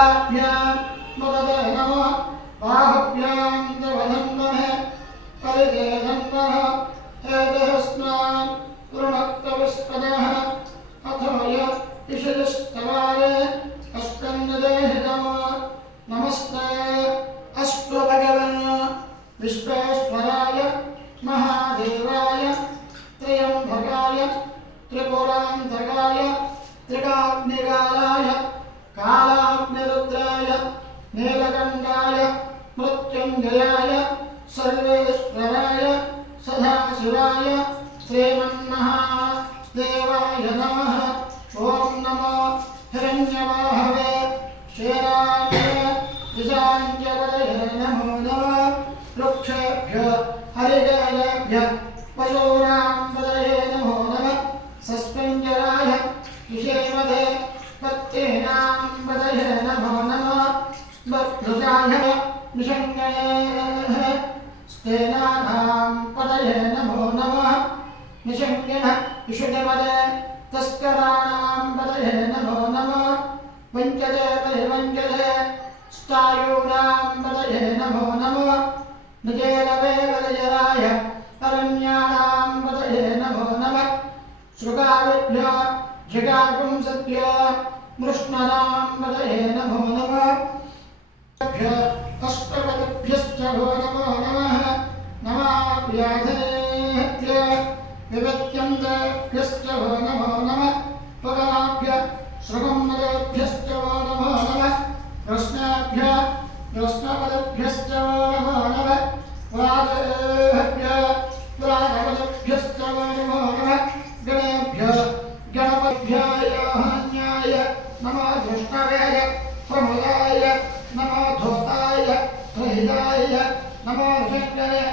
कराभ्यां मदते नमः बाहुभ्यां तवधन्वने परिदेधन्वः एतस्मान् वृणक्तविस्पदः अथो य इषिस्तवारे अस्कन्ददेहि नमस्ते अस्तु भगवन् विश्वेश्वराय महादेवाय त्र्यम्बकाय त्रिपुरान्तकाय त्रिकाग्निकालाय कालाग्निरुद्राय नीलकण्ठाय मृत्युञ्जयाय सर्वेश्वराय सदाशिवाय श्रीमन्महादेवाय नमः। ॐ नमो हिरण्यवाहवे श्रीराय विजाञ्जवदये नमो नमः। वृक्षेभ्यो हरिकेलेभ्यः पशूनां पदये नमो नमः। सस्पेञ्जराय विषेमदे पत्तीनां पदये नमो नमः। बभ्रुजाय निषङ्गये स्तेनानां पदये नमो नमः। निषङ्गिनः इषुजपदे तस्कराणां पदये नमो नमः। वञ्चते परिवञ्चते स्थायूनां पदये नमो नमः। निजेलवेलजराय अरण्याणां पदये नमो नमः। शृगाविभ्यो जिगापुंसभ्यो मृष्णनां पदये नमो नमः। अष्टपदिभ्यश्च भो नमो नमः। नमाव्याधेभ्य विवत्यन्तेभ्यश्च भो नमो नमः। पगनाभ्य श्रवणमदेभ्यश्च भो नमो नमः। कृष्णेभ्य कृष्णपदेभ्यश्च भो नमो नमः। वाजेभ्य वागपदेभ्यश्च भो नमो नमः। गणेभ्य गणपतिभ्याय हन्याय नमो विष्णवे प्रमुदाय नमो धूताय प्रहिताय नमो शङ्करे